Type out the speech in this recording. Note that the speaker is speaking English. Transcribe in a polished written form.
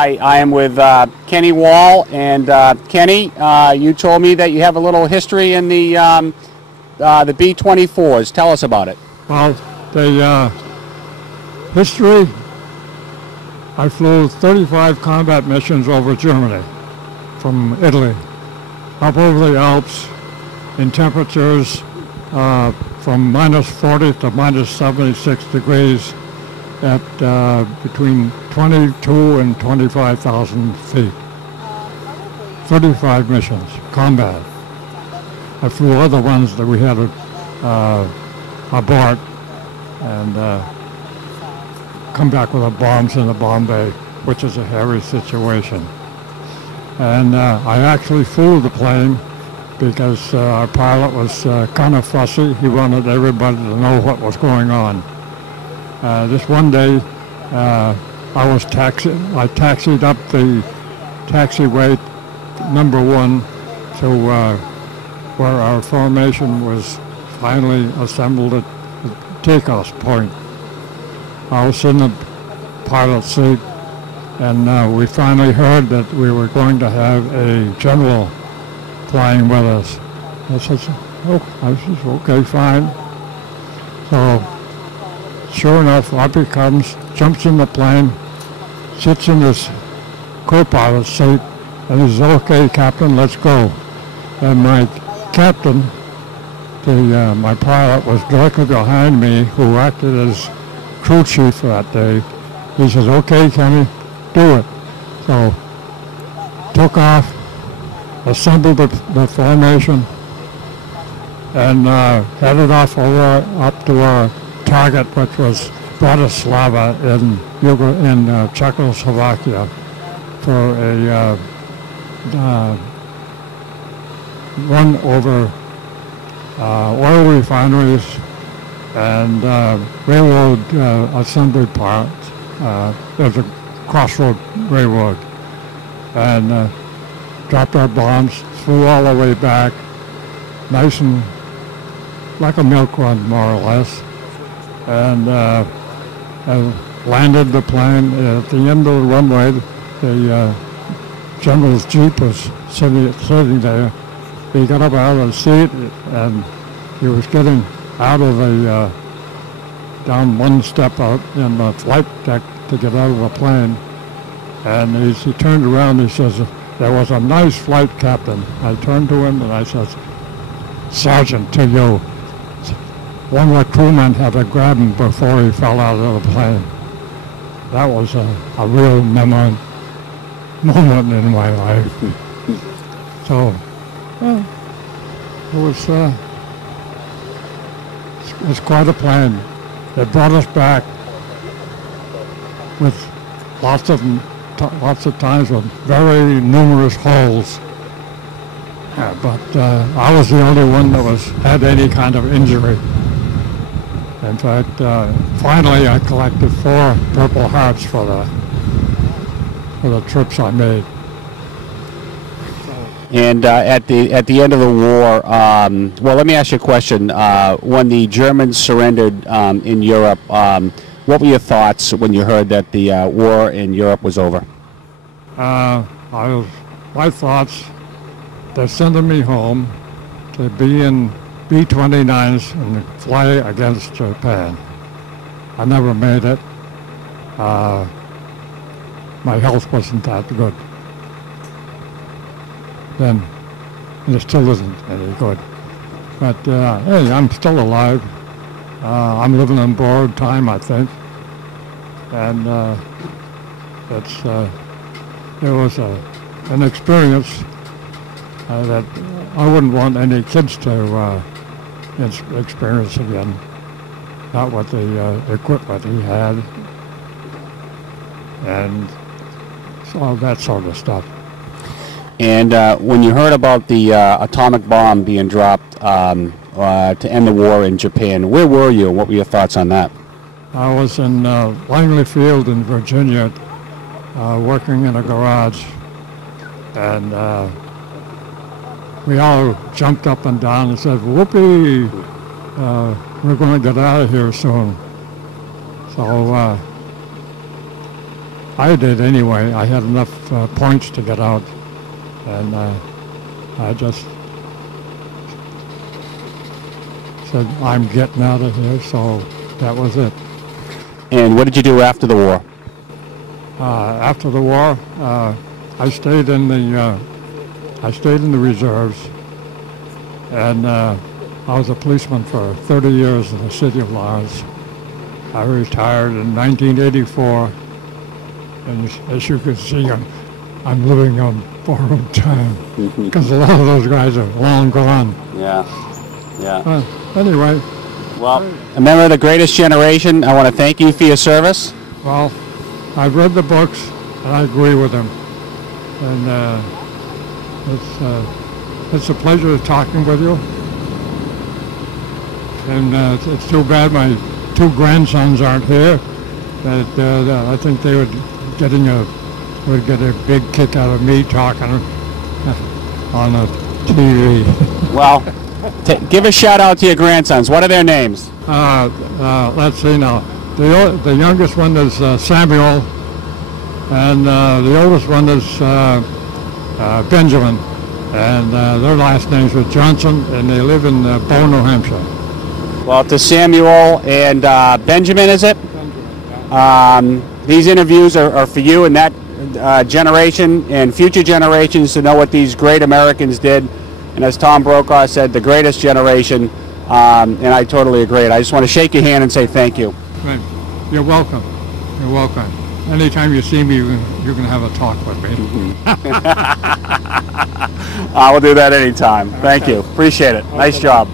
Hi, I am with Kenny Wall, and Kenny, you told me that you have a little history in the B-24s. Tell us about it. Well, the history, I flew 35 combat missions over Germany from Italy, up over the Alps in temperatures from -40 to -76 degrees at between 22 and 25,000 feet. 35 missions, combat. I flew other ones that we had abort and come back with the bombs in the bomb bay, which is a hairy situation. And I actually flew the plane because our pilot was kind of fussy. He wanted everybody to know what was going on. This one day, I taxied up the taxiway #1 to where our formation was finally assembled at the takeoff point. I was in the pilot seat, and we finally heard that we were going to have a general flying with us. I said, okay, fine. So, sure enough, up he comes, jumps in the plane, sits in this co-pilot seat, and he says, okay, Captain, let's go. And my captain, my pilot, was directly behind me, who acted as crew chief that day. He says, okay, Kenny, do it. So, took off, assembled the formation, and headed off up to our target, which was Bratislava in Czechoslovakia, for a run over oil refineries and railroad assembly parts. There's a crossroad railroad, and dropped our bombs, flew all the way back, nice and like a milk run, more or less, and landed the plane. At the end of the runway, the general's jeep was sitting there. He got up out of the seat, and he was getting out of the down one step out in the flight deck to get out of the plane. And he turned around, he says, there was a nice flight, Captain. I turned to him and I said, Sergeant, to you. One of the crewmen had to grab him before he fell out of the plane. That was a real moment in my life. So, well, it was quite a plane. It brought us back with lots of times with very numerous holes. But I was the only one that had any kind of injury. In fact, finally I collected 4 Purple Hearts for the trips I made. And at the end of the war, well, let me ask you a question. When the Germans surrendered in Europe, what were your thoughts when you heard that the war in Europe was over? My thoughts, they're sending me home to be in B-29s and fly against Japan. I never made it. My health wasn't that good then, and it still isn't any good. But hey, I'm still alive. I'm living on borrowed time, I think. And it was an experience that I wouldn't want any kids to experience again. Not with the equipment he had, and all that sort of stuff. And when you heard about the atomic bomb being dropped to end the war in Japan, where were you, and what were your thoughts on that? I was in Langley Field in Virginia, working in a garage, and we all jumped up and down and said, whoopee, we're going to get out of here soon. So I did anyway. I had enough points to get out, and I just said, I'm getting out of here, so that was it. And what did you do after the war? After the war, I stayed in the reserves, and I was a policeman for 30 years in the city of Lawrence. I retired in 1984, and as you can see, I'm living on borrowed time because a lot of those guys are long gone. Yeah, yeah. Anyway. Well, a member of the greatest generation, I want to thank you for your service. Well, I've read the books, and I agree with them. And it's a pleasure talking with you. And it's too bad my 2 grandsons aren't here. But I think they would get a big kick out of me talking on a TV. Well, give a shout out to your grandsons. What are their names? Let's see now. The youngest one is Samuel, and the oldest one is Benjamin. And their last names were Johnson, and they live in Bow, New Hampshire. Well, to Samuel and Benjamin, is it? Benjamin, yeah. These interviews are for you and that generation and future generations to know what these great Americans did. And as Tom Brokaw said, the greatest generation, and I totally agree. I just want to shake your hand and say thank you. Right. You're welcome. You're welcome. Anytime you see me, you can have a talk with me. I will do that anytime. Thank you. Appreciate it. Nice job.